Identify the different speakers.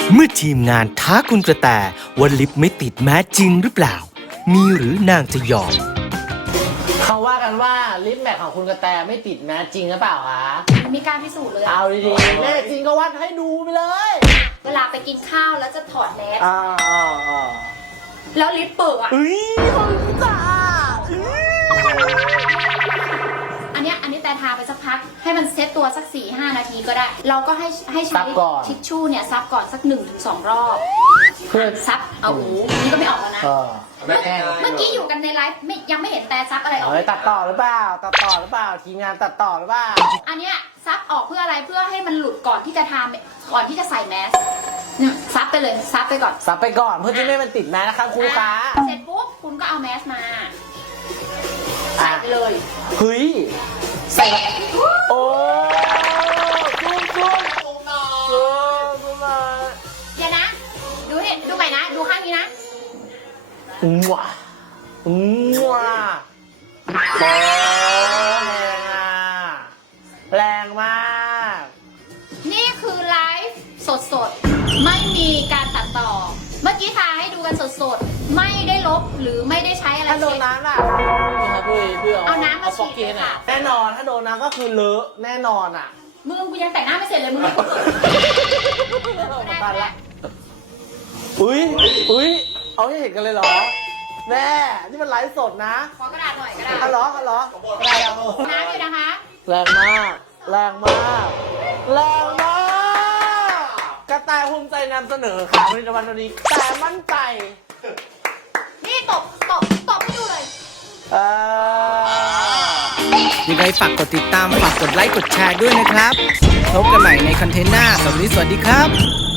Speaker 1: เมื่อทีมงานท้าคุณกระแตว่าลิฟต์ไม่ติดแม้จริงหรือเปล่า มีหรือนางจะยอม
Speaker 2: เขาว่ากันว่าลิฟต์แม็กของคุณกระแตไม่ติดแม้จริงหรือเปล่าคะ
Speaker 3: มีการพิสูจน์เลย
Speaker 2: เอาดีๆแน่จริงก็วัดให้ดูไปเลย
Speaker 3: เวลาไปกินข้าวแล้วจะถอดแมส
Speaker 2: อ่า
Speaker 3: แล้วลิฟต์เปิดอ่ะ
Speaker 2: เฮ้ยคุณตา
Speaker 3: อันนี้แต่ทาไปสักพักให้มันเซ็ตตัวสัก 4-5 นาทีก็ได้ เราก็ให้ใช้ทิชชู่เนี่ยซับก่อนสัก 1-2 รอบ
Speaker 2: เพื่อ
Speaker 3: ซับเอานี่ก็ไม่ออกแล้วนะ
Speaker 2: เ
Speaker 3: มื่อกี้อยู่กันในไลฟ์ยังไม่เห็นแต่ซับอะไรออก
Speaker 2: ตัดต่อหรือเปล่าทีมงานตัดต่อหรือเปล่า
Speaker 3: อันเนี้ยซับออกเพื่ออะไรเพื่อให้มันหลุดก่อนที่จะทาก่อนที่จะใส่แมสซับไปเลยซับไปก่อน
Speaker 2: เพื่อที่ไม่ให้มันติดแมสนะครับคุณลูกค้า
Speaker 3: เสร็จปุ๊บคุณก็เอาแมสมาใส่ไปเลย
Speaker 2: เฮ้ยใส่โอ้จุ๊บ
Speaker 3: เดี๋ยวนะดูนี่ดูใหม่นะดูข้างนี้นะ
Speaker 2: ว้าแรงมาก
Speaker 3: นี่คือไลฟ์สดไม่มีการตัดต่อเมื่อกี้ทาให้ดูกันสดไม่ได้ลบหรือไม่ได้ใช้อะไร
Speaker 2: ถ้าโดนน้ำล่ะ
Speaker 3: เอาน้ำมาฉีดค่ะ
Speaker 2: แน่นอนถ้าโดนน้ำก็คือเลอะแน่นอนอ่ะ
Speaker 3: มึงกูยังแต่งหน้าไม่เสร็จเลยมึง
Speaker 2: ตัดละอุ้ยเอาให้เห็นกันเลยเหรอแม่นี่มันไลฟ์สดนะ
Speaker 3: ขอกระดาษหน่อยกระดาษ
Speaker 2: ฮัลโหล
Speaker 3: น้ำอยู่นะคะ
Speaker 2: แรงมากกระต่ายภูมิใจนำเสนอข่าวผลิตภัณฑ์ตัวนี้แต่มั่นใจ
Speaker 3: นี่ตบให้ดูเลย
Speaker 1: ยังไงฝากกดติดตามฝากกดไลค์กดแชร์ด้วยนะครับพบกันใหม่ในคอนเทนต์หน้าสวัสดีครับ